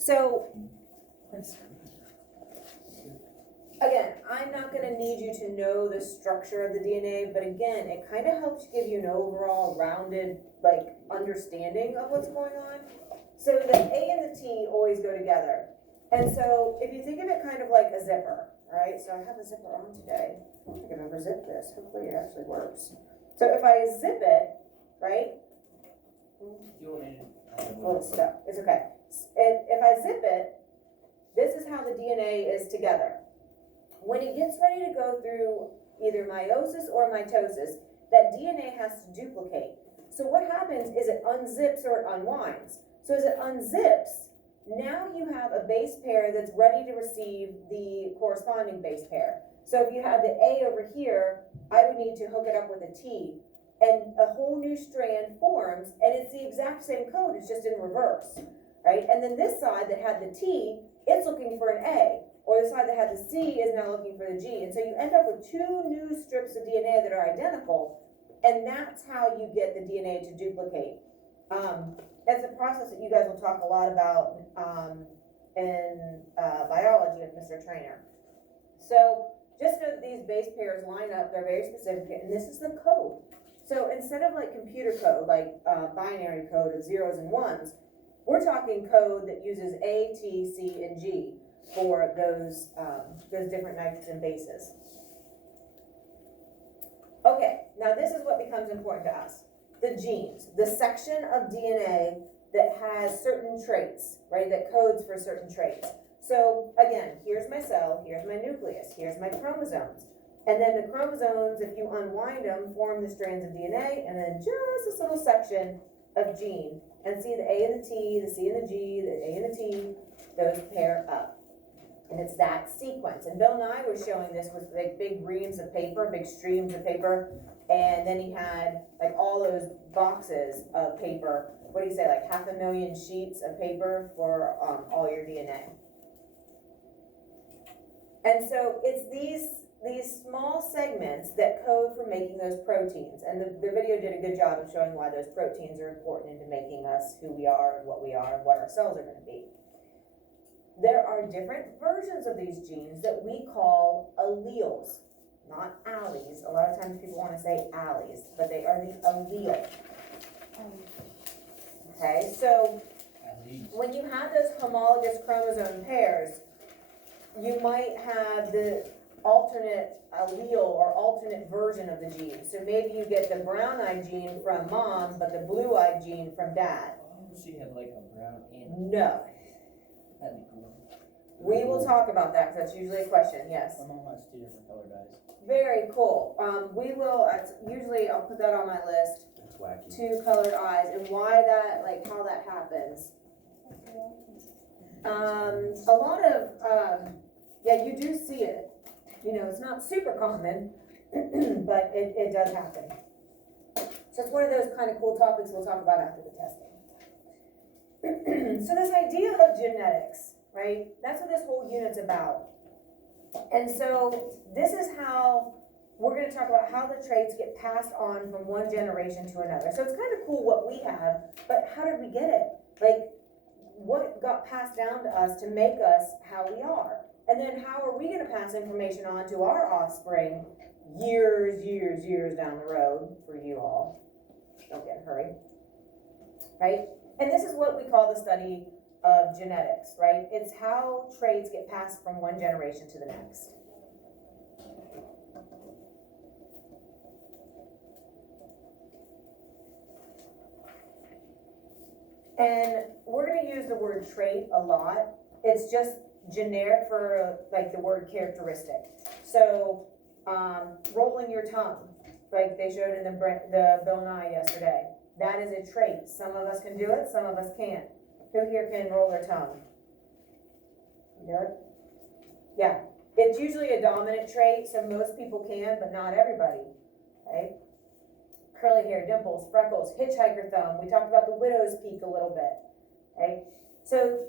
So, again, I'm not gonna need you to know the structure of the DNA, but again, it kind of helps give you an overall rounded, like, understanding of what's going on. So the A and the T always go together. And so if you think of it kind of like a zipper, right? So I have a zipper on today. I don't think I've ever zipped this. Hopefully it actually works. So if I zip it, right? Oh, it's stuck. It's okay. If I zip it, this is how the DNA is together. When it gets ready to go through either meiosis or mitosis, that DNA has to duplicate. So what happens is it unzips or it unwinds. So as it unzips, now you have a base pair that's ready to receive the corresponding base pair. So if you have the A over here, I would need to hook it up with a T, and a whole new strand forms, and it's the exact same code, it's just in reverse, right? And then this side that had the T, it's looking for an A, or the side that had the C is now looking for the G. And so you end up with two new strips of DNA that are identical, and that's how you get the DNA to duplicate. That's a process that you guys will talk a lot about in biology with Mr. Trainer. So just know that these base pairs line up, they're very specific, and this is the code. So instead of like computer code, like binary code of zeros and ones, we're talking code that uses A, T, C, and G for those different nitrogen bases. Okay, now this is what becomes important to us. The genes, the section of DNA that has certain traits, right, that codes for certain traits. So again, here's my cell, here's my nucleus, here's my chromosomes. And then the chromosomes, if you unwind them, form the strands of DNA, and then just this little section of gene. And see the A and the T, the C and the G, the A and the T, those pair up. And it's that sequence. And Bill Nye was showing this with like big reams of paper, big streams of paper. And then he had like all those boxes of paper. What do you say, like 500,000 sheets of paper for all your DNA. And so it's these small segments that code for making those proteins. And the video did a good job of showing why those proteins are important into making us who we are and what our cells are going to be. There are different versions of these genes that we call alleles, not alleles. A lot of times people want to say alleles, but they are the allele. Okay, so when you have those homologous chromosome pairs, you might have the alternate allele or alternate version of the gene. So maybe you get the brown-eyed gene from mom, but the blue-eyed gene from dad. Oh, so you have like a brown and... No. That'd be cool. We will talk about that, because that's usually a question, yes. My mom has 2 different color dyes. Very cool. We will, usually I'll put that on my list. It's wacky. 2 colored eyes, and why that, like how that happens. A lot of, yeah, you do see it. You know, it's not super common, but it does happen. So it's one of those kind of cool topics we'll talk about after the testing. So this idea of genetics, right? That's what this whole unit's about. And so this is how we're going to talk about how the traits get passed on from one generation to another. So it's kind of cool what we have, but how did we get it? Like, what got passed down to us to make us how we are? And then how are we going to pass information on to our offspring years down the road for you all? Don't get in a hurry. Right? And this is what we call the study of genetics, right? It's how traits get passed from one generation to the next. And we're going to use the word trait a lot. It's just generic for like the word characteristic. So rolling your tongue, like they showed in the Bill Nye yesterday, that is a trait. Some of us can do it, some of us can't. Who here can roll their tongue? You do it? Yeah, it's usually a dominant trait, so most people can, but not everybody. Okay. Curly hair, dimples, freckles, hitchhiker thumb. We talked about the widow's peak a little bit. Okay, so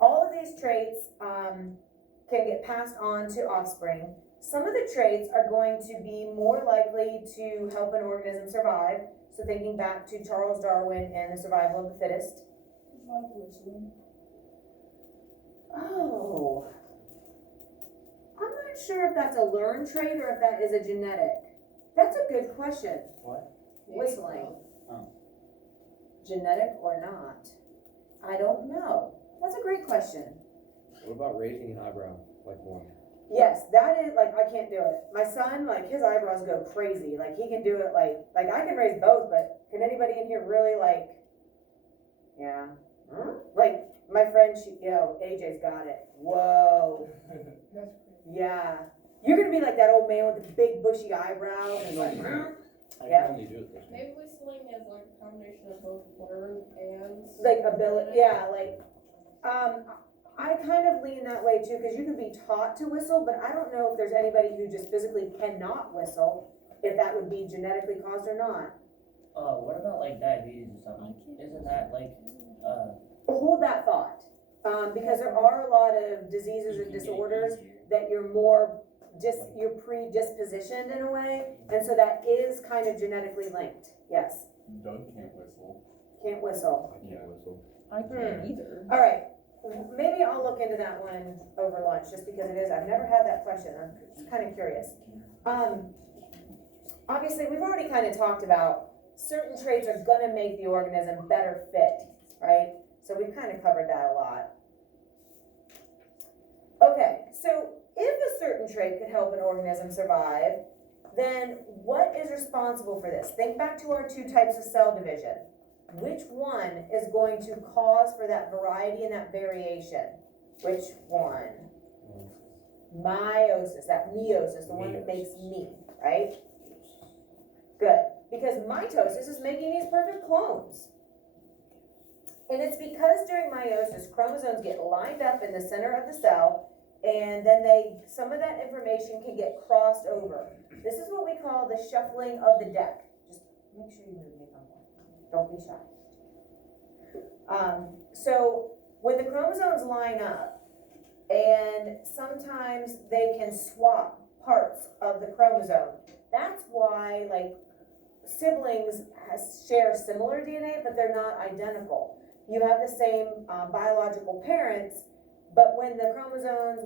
all of these traits can get passed on to offspring. Some of the traits are going to be more likely to help an organism survive. So thinking back to Charles Darwin and the survival of the fittest. sure if that's a learned trait or if that is a genetic. That's a good question. What? Whistling. Oh. Genetic or not? I don't know. That's a great question. What about raising an eyebrow like one? Yes, that is, like, I can't do it. My son, like, his eyebrows go crazy. Like, he can do it, like I can raise both, but can anybody in here really, like, yeah. Like, my friend, AJ's got it. Whoa. Yeah. You're gonna be like that old man with the big bushy eyebrows and like, I Yeah. can only do it this way. Maybe whistling is like a combination of both learned and. like ability, yeah, like, I kind of lean that way too, because you can be taught to whistle, but I don't know if there's anybody who just physically cannot whistle, if that would be genetically caused or not. What about like diabetes or something? Isn't that like, Hold that thought, because there are a lot of diseases you and can get it disorders easier? that you're you're predispositioned in a way, and so that is kind of genetically linked, yes. Doug can't whistle. Can't whistle. I can't whistle. I can't either. All right, maybe I'll look into that one over lunch, just because it is, I've never had that question, I'm just kind of curious. Obviously, we've already kind of talked about certain traits are gonna make the organism better fit, right? So we've kind of covered that a lot. Okay, so if a certain trait could help an organism survive, then what is responsible for this? Think back to our two types of cell division. Which one is going to cause for that variety and that variation? Which one? Meiosis, that meiosis, the one that makes me, right? Good, because mitosis is making these perfect clones. And it's because during meiosis, chromosomes get lined up in the center of the cell, and then some of that information can get crossed over. This is what we call the shuffling of the deck. Just make sure you move your thumb. Don't be shy. So when the chromosomes line up, and sometimes they can swap parts of the chromosome, that's why, like, siblings share similar DNA, but they're not identical. You have the same biological parents, but when the chromosome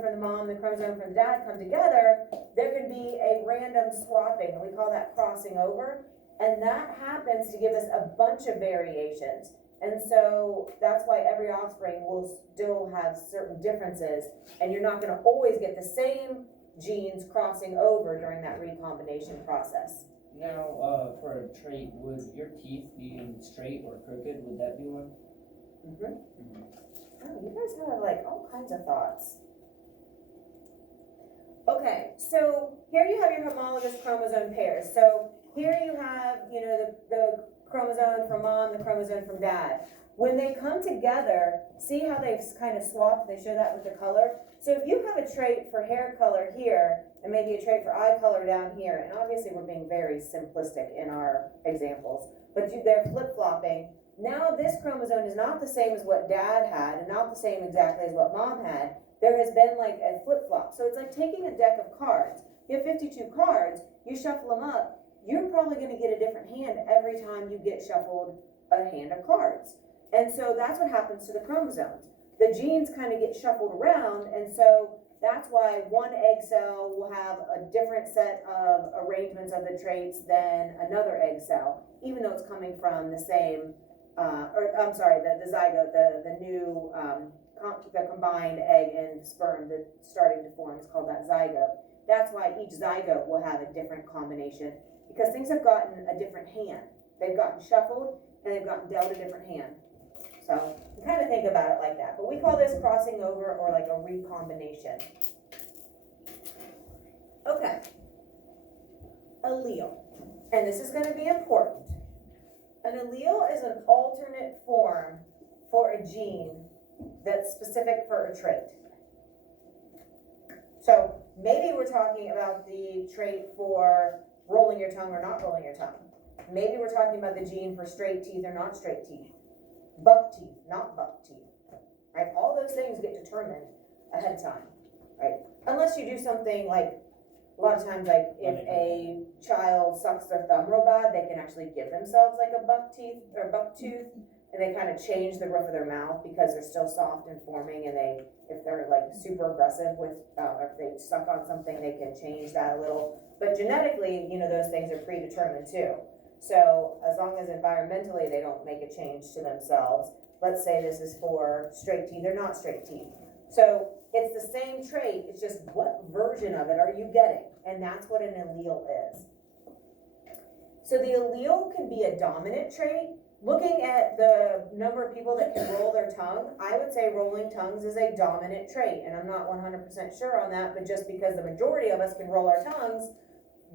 from the mom, the chromosome from the dad come together, there can be a random swapping, and we call that crossing over, and that happens to give us a bunch of variations. And so that's why every offspring will still have certain differences, and you're not gonna always get the same genes crossing over during that recombination process. Now, for a trait, would your teeth being straight or crooked, would that be one? Oh, you guys have like all kinds of thoughts. Okay, so here you have your homologous chromosome pairs. So here you have, the chromosome from mom, the chromosome from dad. When they come together, see how they've kind of swapped? They show that with the color. So if you have a trait for hair color here, and maybe a trait for eye color down here, and obviously we're being very simplistic in our examples, but they're flip-flopping. Now this chromosome is not the same as what dad had, and not the same exactly as what mom had. There has been like a flip-flop. So it's like taking a deck of cards. You have 52 cards, you shuffle them up, you're probably gonna get a different hand every time you get shuffled a hand of cards. And so that's what happens to the chromosomes. The genes kind of get shuffled around, and so that's why one egg cell will have a different set of arrangements of the traits than another egg cell, even though it's coming from the same, the zygote, the new, the combined egg and sperm that's starting to form is called that zygote. That's why each zygote will have a different combination, because things have gotten a different hand. They've gotten shuffled, and they've gotten dealt a different hand. So you kind of think about it like that. But we call this crossing over or like a recombination. Okay. Allele. And this is going to be important. An allele is an alternate form for a gene that's specific for a trait. So maybe we're talking about the trait for rolling your tongue or not rolling your tongue. Maybe we're talking about the gene for straight teeth or not straight teeth. Buck teeth, not buck teeth, right? All those things get determined ahead of time, right? Unless you do something like, a lot of times, like if a child sucks their thumb real bad, they can actually give themselves like a buck teeth or buck tooth. and they kind of change the roof of their mouth because they're still soft and forming, and if they're like super aggressive with, or if they suck on something, they can change that a little. But genetically, those things are predetermined too. So as long as environmentally they don't make a change to themselves, let's say this is for straight teeth or not straight teeth. So it's the same trait, it's just what version of it are you getting? And that's what an allele is. So the allele can be a dominant trait. Looking at the number of people that can roll their tongue, I would say rolling tongues is a dominant trait. And I'm not 100% sure on that, but just because the majority of us can roll our tongues,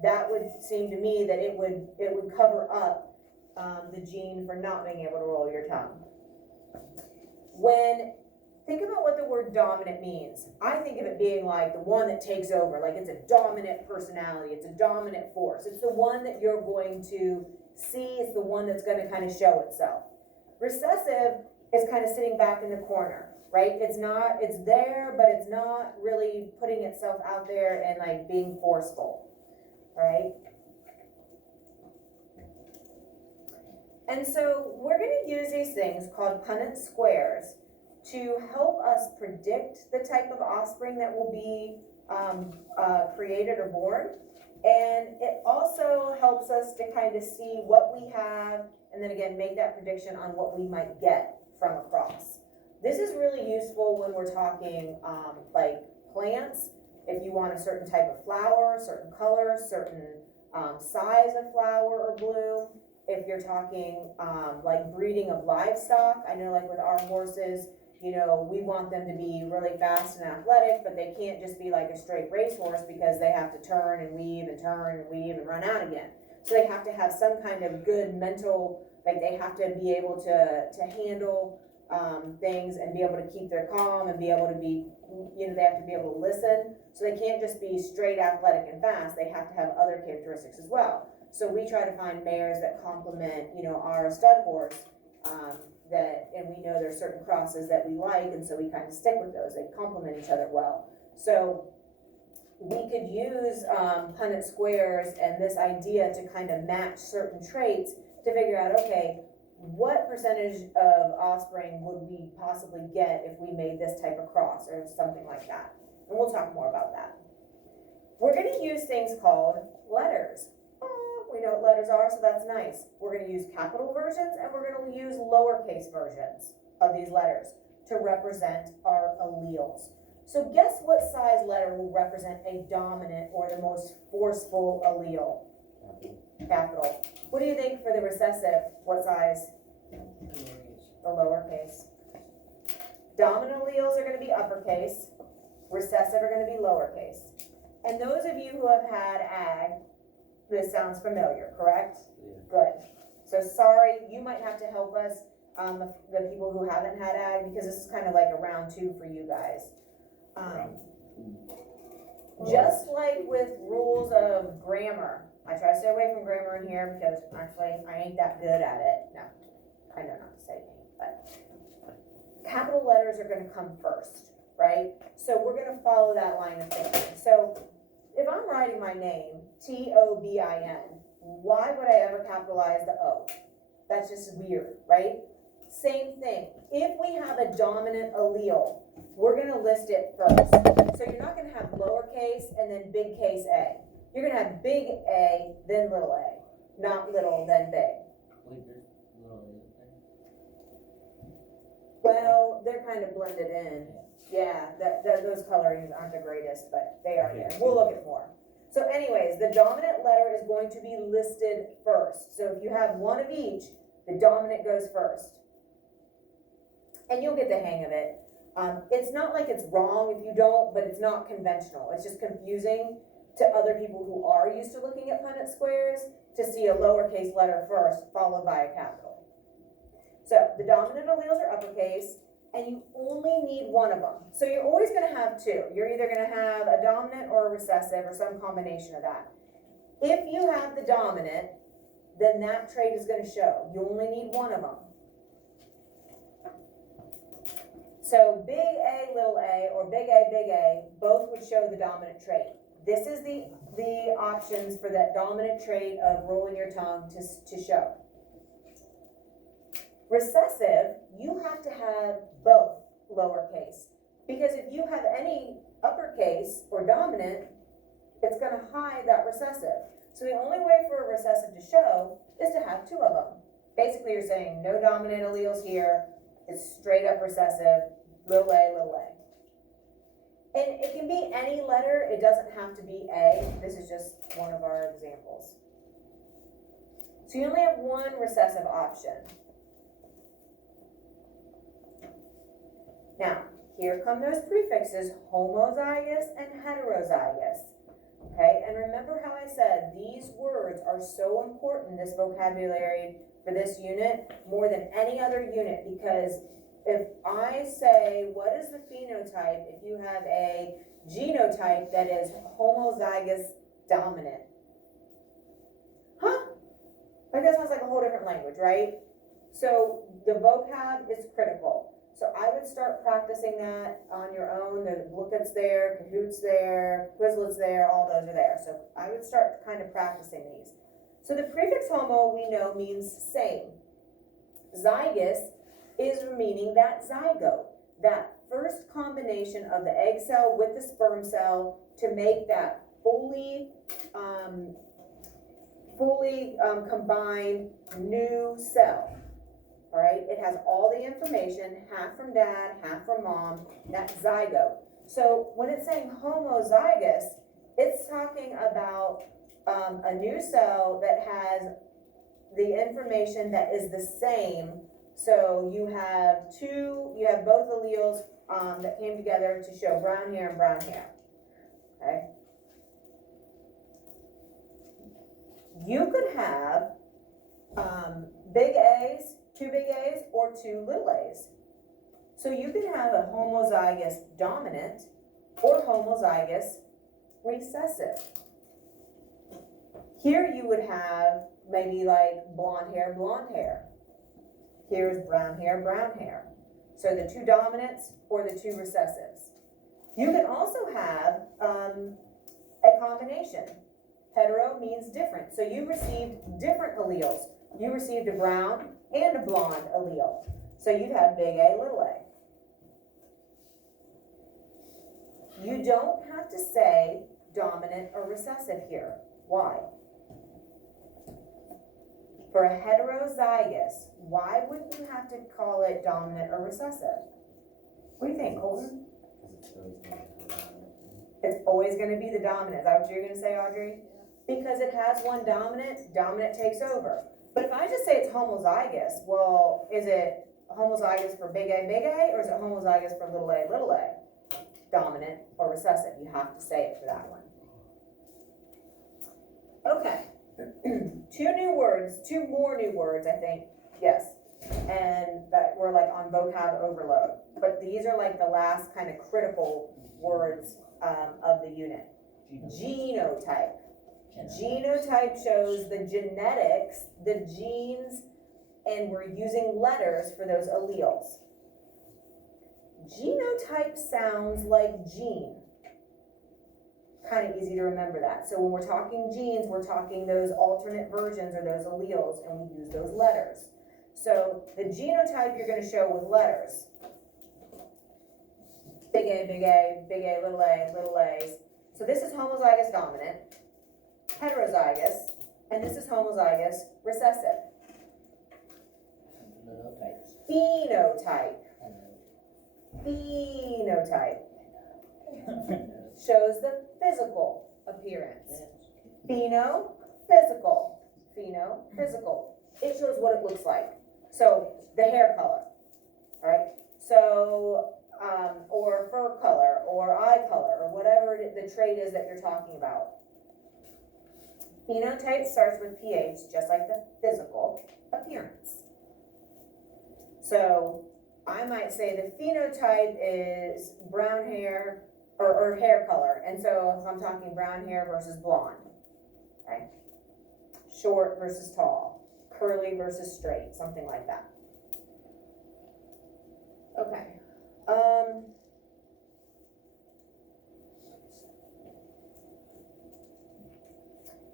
that would seem to me that it would cover up the gene for not being able to roll your tongue. Think about what the word dominant means. I think of it being like the one that takes over, like it's a dominant personality, it's a dominant force. It's the one that you're going to see, it's the one that's going to kind of show itself. Recessive is kind of sitting back in the corner, right? It's there, but it's not really putting itself out there and like being forceful, right? And so we're going to use these things called Punnett squares to help us predict the type of offspring that will be created or born. And it also helps us to kind of see what we have, and then again, make that prediction on what we might get from a cross. This is really useful when we're talking like plants. If you want a certain type of flower, certain color, certain size of flower or bloom. If you're talking like breeding of livestock, I know like with our horses, we want them to be really fast and athletic, but they can't just be like a straight racehorse because they have to turn and weave and run out again. So they have to have some kind of good mental, like they have to be able to handle things and be able to keep their calm and be able to be, they have to be able to listen. So they can't just be straight athletic and fast. They have to have other characteristics as well. So we try to find mares that complement, our stud horse, and we know there's certain crosses that we like, and so we kind of stick with those. They complement each other well. So we could use Punnett squares and this idea to kind of match certain traits to figure out, okay, what percentage of offspring would we possibly get if we made this type of cross or something like that. And we'll talk more about that. We're going to use things called letters. We know what letters are, so that's nice. We're going to use capital versions and we're going to use lowercase versions of these letters to represent our alleles. So guess what size letter will represent a dominant or the most forceful allele? Capital. What do you think for the recessive? What size? The lowercase. Dominant alleles are going to be uppercase. Recessive are going to be lowercase. And those of you who have had ag, this sounds familiar, correct? Yeah. Good. So sorry, you might have to help us, the people who haven't had ag, because this is kind of like a round two for you guys. Just like with rules of grammar, I try to stay away from grammar in here because actually I ain't that good at it. No, I know not to say ain't, but capital letters are going to come first, right? So we're going to follow that line of thinking. So if I'm writing my name, Tobin, why would I ever capitalize the O? That's just weird, right? Same thing. If we have a dominant allele, we're going to list it first. So you're not going to have lowercase and then big case A. You're going to have big A, then little a, not little, then big. Well, they're kind of blended in. Yeah, those colorings aren't the greatest, but they are there. We'll look at more. So anyways, the dominant letter is going to be listed first. So if you have one of each, the dominant goes first. And you'll get the hang of it. It's not like it's wrong if you don't, but it's not conventional. It's just confusing to other people who are used to looking at Punnett squares to see a lowercase letter first, followed by a capital. So the dominant alleles are uppercase, and you only need one of them. So you're always going to have two. You're either going to have a dominant or a recessive or some combination of that. If you have the dominant, then that trait is going to show. You only need one of them. So big A, little a, or big A, both would show the dominant trait. This is the options for that dominant trait of rolling your tongue to show. Recessive, you have to have both lowercase, because if you have any uppercase or dominant, it's gonna hide that recessive. So the only way for a recessive to show is to have two of them. Basically, you're saying no dominant alleles here, it's straight up recessive, little a, little a. And it can be any letter, it doesn't have to be A. This is just one of our examples. So you only have one recessive option. Now, here come those prefixes, homozygous and heterozygous. Okay, and remember how I said these words are so important, this vocabulary for this unit, more than any other unit, because if I say, what is the phenotype if you have a genotype that is homozygous dominant? Huh? Like that sounds like a whole different language, right? So the vocab is critical. So I would start practicing that on your own. The Blookett's there, Kahoot's there, Quizlet's there, all those are there. So I would start kind of practicing these. So the prefix homo we know means same. Zygous is meaning that zygote, that first combination of the egg cell with the sperm cell to make that fully combined new cell. All right, it has all the information, half from dad, half from mom, that zygote. So when it's saying homozygous, it's talking about a new cell that has the information that is the same. So you have both alleles that came together to show brown hair and brown hair. Okay. You could have big A's, two big A's, or two little A's. So you could have a homozygous dominant or homozygous recessive. Here you would have maybe like blonde hair, blonde hair. Here's brown hair, brown hair. So the two dominants or the two recessives. You can also have a combination. Hetero means different. So you received different alleles. You received a brown and a blonde allele. So you'd have big A, little a. You don't have to say dominant or recessive here. Why? For a heterozygous, why wouldn't you have to call it dominant or recessive? What do you think, Colton? It's always going to be the dominant. Is that what you're going to say, Audrey? Because it has one dominant, dominant takes over. But if I just say it's homozygous, well, is it homozygous for big A, or is it homozygous for little a? Dominant or recessive, you have to say it for that one. Okay, two more new words, I think, yes. And that we're like on vocab overload. But these are like the last kind of critical words of the unit. Genotype. Genotype shows the genetics, the genes, and we're using letters for those alleles. Genotype sounds like gene. Kind of easy to remember that. So when we're talking genes, we're talking those alternate versions or those alleles, and we use those letters. So the genotype you're going to show with letters. Big A, big A, big A, little A's. So this is homozygous dominant, heterozygous, and this is homozygous recessive. Phenotype. Phenotype shows the physical appearance. Pheno, physical. Pheno, physical. It shows what it looks like. So the hair color, all right? So, or fur color, or eye color, or whatever the trait is that you're talking about. Phenotype starts with PH, just like the physical appearance. So I might say the phenotype is brown hair or hair color. And so if I'm talking brown hair versus blonde, okay? Short versus tall, curly versus straight, something like that. Okay.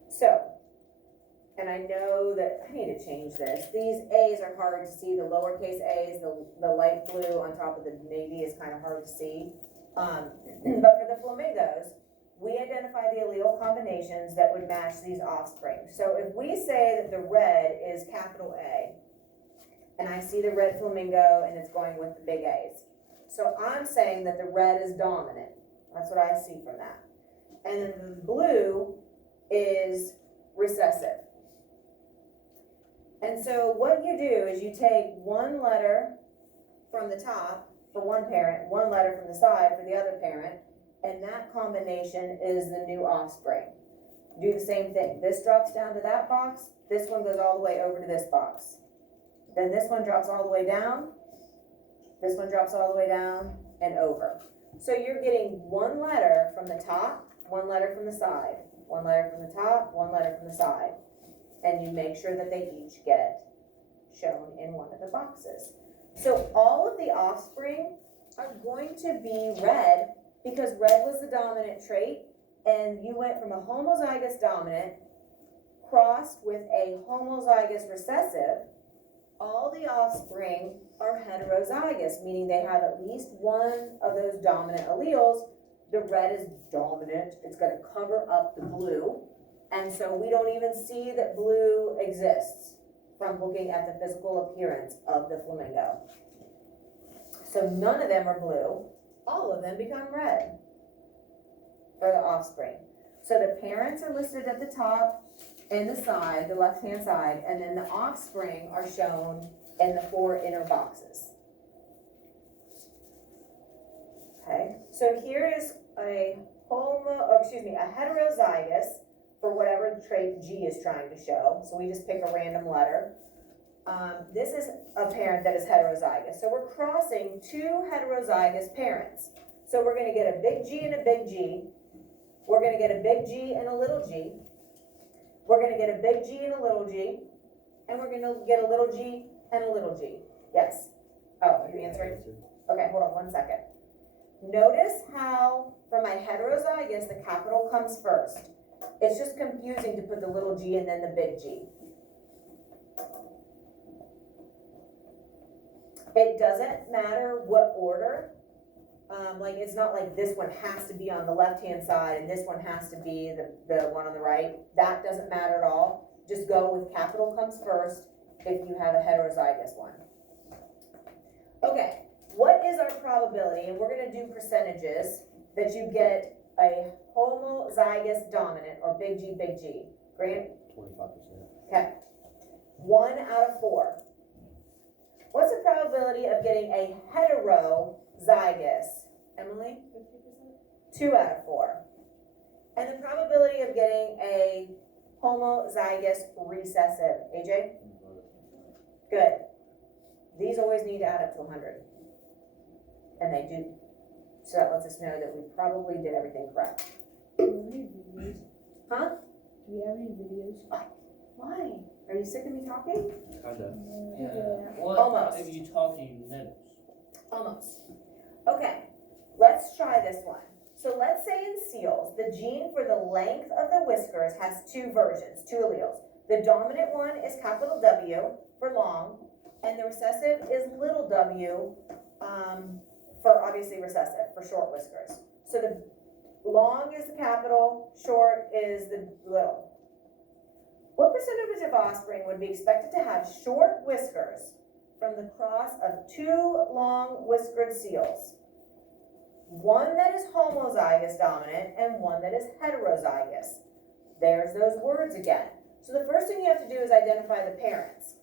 So, and I know that, I need to change this. These A's are hard to see, the lowercase a's, the light blue on top of the navy is kind of hard to see. But for the flamingos, we identify the allele combinations that would match these offspring. So if we say that the red is capital A, and I see the red flamingo and it's going with the big A's. So I'm saying that the red is dominant. That's what I see from that. And then the blue is recessive. And so what you do is you take one letter from the top for one parent, one letter from the side for the other parent, and that combination is the new offspring. Do the same thing. This drops down to that box, this one goes all the way over to this box. Then this one drops all the way down, this one drops all the way down and over. So you're getting one letter from the top, one letter from the side, one letter from the top, one letter from the side. And you make sure that they each get shown in one of the boxes. So all of the offspring are going to be red because red was the dominant trait, and you went from a homozygous dominant crossed with a homozygous recessive. All the offspring are heterozygous, meaning they have at least one of those dominant alleles. The red is dominant, it's gonna cover up the blue, and so we don't even see that blue exists from looking at the physical appearance of the flamingo. So none of them are blue, all of them become red for the offspring. So the parents are listed at the top and the side, the left-hand side, and then the offspring are shown in the 4 inner boxes. Okay, so here is a heterozygous for whatever the trait G is trying to show. So we just pick a random letter. This is a parent that is heterozygous. So we're crossing 2 heterozygous parents. So we're gonna get a big G and a big G. We're gonna get a big G and a little g. We're gonna get a big G and a little g. And we're gonna get a little g and a little g. Yes? Oh, are you answering? Okay, hold on 1 second. Notice how for my heterozygous, the capital comes first. It's just confusing to put the little g and then the big G. It doesn't matter what order. Like it's not like this one has to be on the left-hand side and this one has to be the one on the right. That doesn't matter at all. Just go with capital comes first if you have a heterozygous one. Okay, what is our probability? And we're gonna do percentages that you get a homozygous dominant or big G, Grant? 25%. Okay. 1 out of 4. What's the probability of getting a heterozygous? Emily? 50%? 2 out of 4. And the probability of getting a homozygous recessive? AJ? Good. These always need to add up to 100. And they do. So that lets us know that we probably did everything correct. Do we have any videos? Huh? Do we have any videos? Why? Are you sick of me talking? Kinda. Yeah. What Almost. are you talking then? Almost. Okay, let's try this one. So let's say in seals, the gene for the length of the whiskers has 2 versions, 2 alleles. The dominant one is capital W for long, and the recessive is little w for obviously recessive, for short whiskers. So the long is the capital, short is the little. What percentage of offspring would be expected to have short whiskers from the cross of 2 long whiskered seals? One that is homozygous dominant and one that is heterozygous. There's those words again. So the first thing you have to do is identify the parents.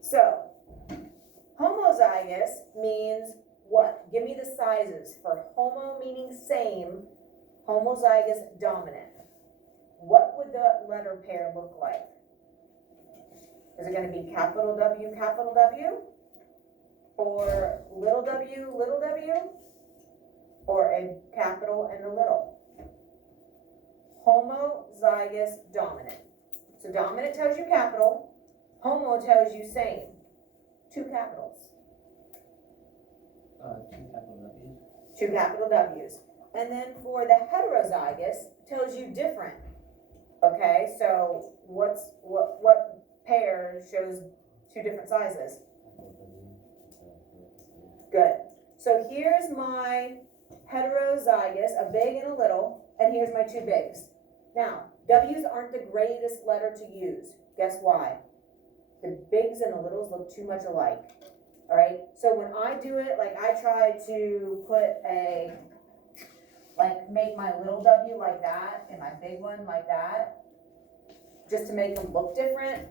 So homozygous means what? Give me the sizes for homo meaning same, homozygous dominant. What would the letter pair look like? Is it going to be capital W, or little w, or a capital and a little? Homozygous dominant. So dominant tells you capital, homo tells you same. 2 capitals. 2 capital W's. 2 capital W's. And then for the heterozygous, tells you different. Okay, so what pair shows two different sizes? Good. So here's my heterozygous, a big and a little, and here's my two bigs. Now, W's aren't the greatest letter to use. Guess why? The bigs and the littles look too much alike. All right, so when I do it, like I try to make my little W like that and my big one like that, just to make them look different.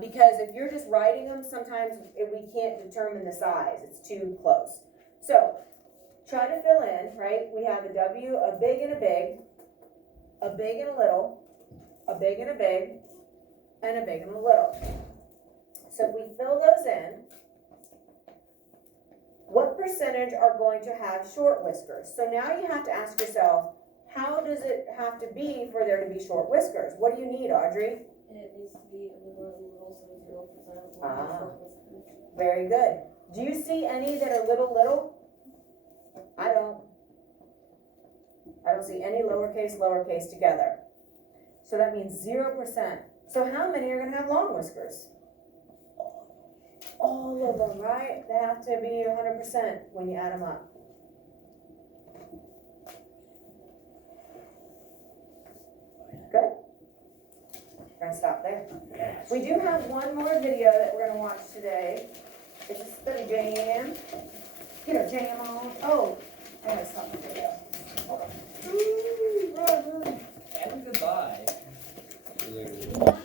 Because if you're just writing them, sometimes we can't determine the size, it's too close. So, try to fill in, right? We have a W, a big and a big and a little, a big and a big, and a big and a little. So if we fill those in, what percentage are going to have short whiskers? So now you have to ask yourself, how does it have to be for there to be short whiskers? What do you need, Audrey? It needs to be a little, so 0% Ah. short whiskers. Very good. Do you see any that are little? I don't. I don't see any lowercase together. So that means 0%. So how many are gonna have long whiskers? All of them, right? They have to be 100% when you add them up. Good. We're gonna stop there. We do have one more video that we're gonna watch today. It's a study jam. Get our jam on. Oh, I gotta stop the video. Hold on. Ooh, run. And goodbye. Later.